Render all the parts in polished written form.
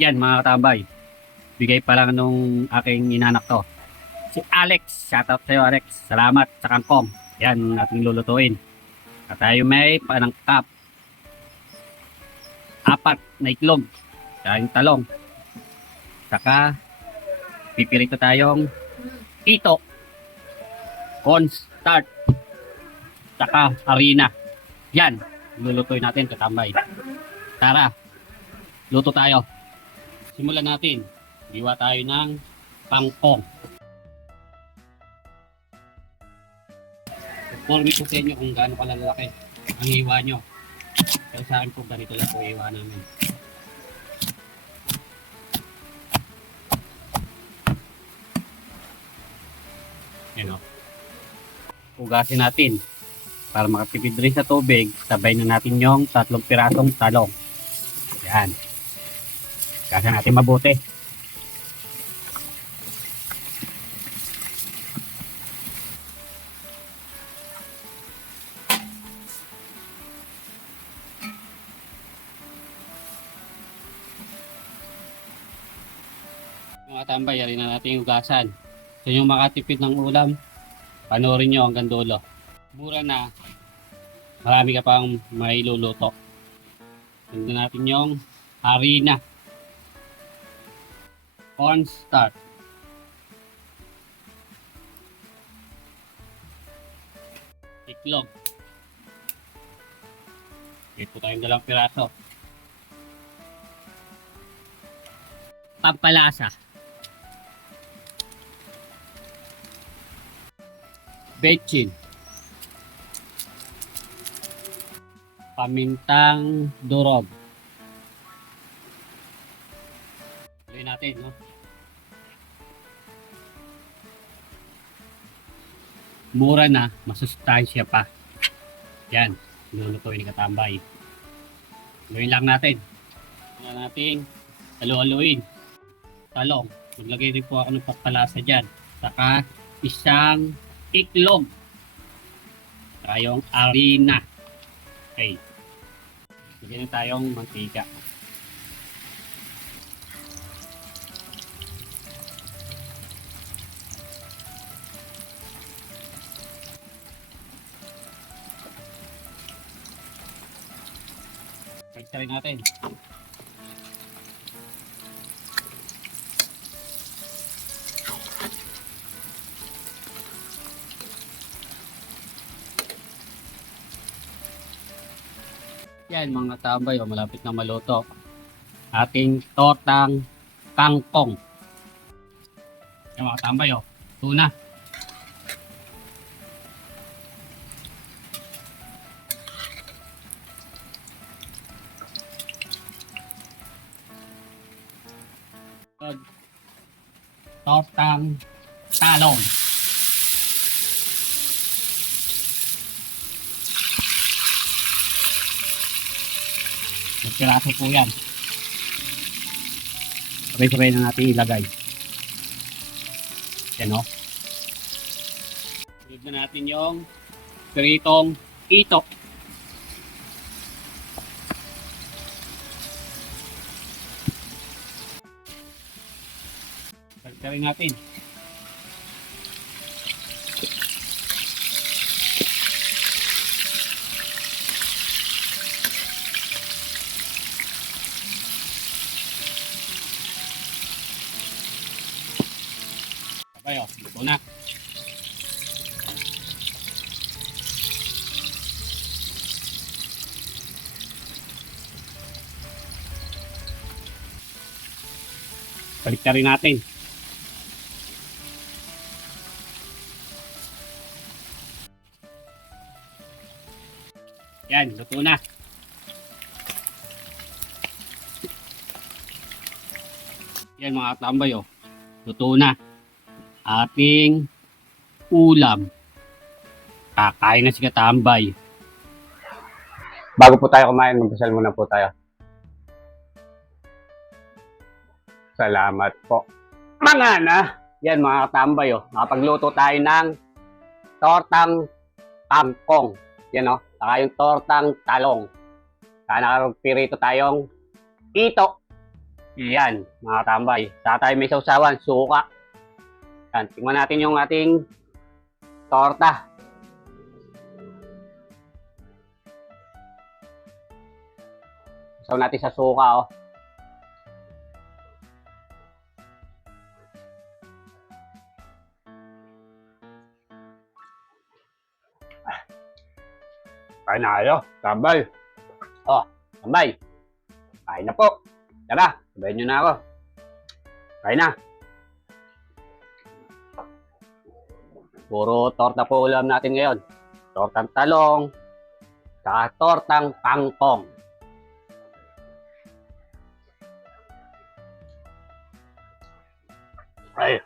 Yan mga katambay. Bigay pa lang nung aking inanak to. Si Alex. Shoutout sa'yo Alex. Salamat sa kangkong. Yan ating lulutuin. At tayo may panangkap. 4 na itlog. Saka yung talong. Saka pipirito tayong ito. Cornstarch. Saka harina. Yan. Lulutuin natin katambay. Tara. Luto tayo. Simulan natin. Diwa tayo ng kangkong. Informe ko sa inyo kung gaano kalalaki ang hiwa nyo. Pero sa akin po ganito lang po hiwa namin. Yan o. Hugasin natin. Para makatipid rin sa tubig, sabay na natin yung 3 pirasong talong. Yan. Hugasan natin mabuti. Mga tambay, yari na natin yung hugasan. So yung makatipid ng ulam, panoorin nyo hanggang dulo. Mura na, marami ka pang may luluto. Tingnan natin yung harina, cornstarch, itlog. Ito tayong 2 piraso. Pampalasa. Bechin. Pamintang durog. Tuloy natin, no? Mura na, masustansya pa. Yan, lulutuin ni katambay. Tuloy lang natin. Tuloy natin, halu-haluin. Talong. Maglagay rin po ako ng pampalasa dyan. Saka isang itlog. Saka yung harina. Okay. Bigyan na tayong mantika. Pagsarin natin. Yan mga tambay, malapit na maluto. Ating tortang kangkong. Yan mga tambay, tuna. Tortang talong. Magpiraso po yan. Sabay-sabay na natin ilagay. Yan o. Sunod na natin yung piritong ito. Pagkarin natin. Sabay ito na. Paliktarin natin. Yan, luto na. Yan mga tambay, luto na. Ating ulam. Kakain na si katambay. Bago po tayo kumain, magdasal muna po tayo. Salamat po. Mga na! Yan mga katambay, nakapagluto tayo ng tortang kangkong. Yan saka yung tortang talong. Saka nakapirito tayong ito. Yan, mga tambay. Sa tayo may sausawan, suka. Yan, tingnan natin yung ating torta. Saw natin sa suka, oh. Kain na kayo, tambay. Oh, tambay. Kain na po. Tara, sabayin nyo na ako. Kain na. Puro torta po ulam natin ngayon. Tortang talong, saka tortang kangkong. Ay.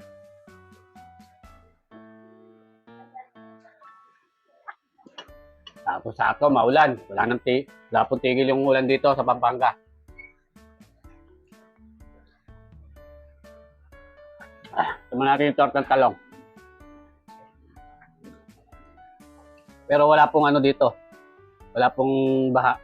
Tapos sakto, maulan. Wala pong tigil yung ulan dito sa Pampanga. Tuman natin yung tortang talong. Pero wala pong ano dito. Wala pong baha.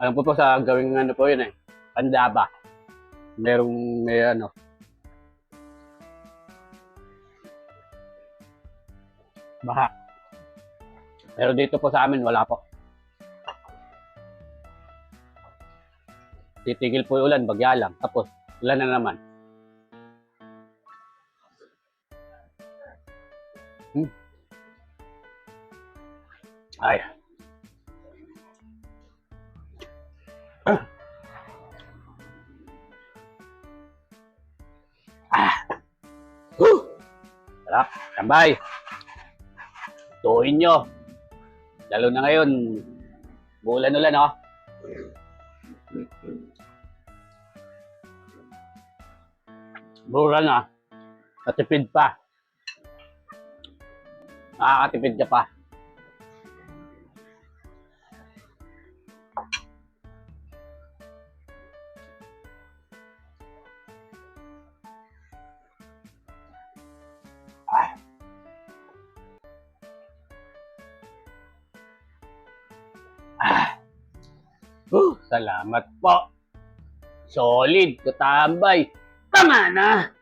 Alam ko po sa gawing ano po yun eh. Pandaba. May ano. Baha. Pero dito po sa amin wala po. Titigil po yung ulan, bagya lang. Tapos, ulan na naman. Ay. Sarap, tambay. Tuhin nyo. Lalo na ngayon, bulan-ulan, oh. Mura na. Katipid pa. Nakakatipid ka pa. Salamat po. Solid, katambay. Tama na.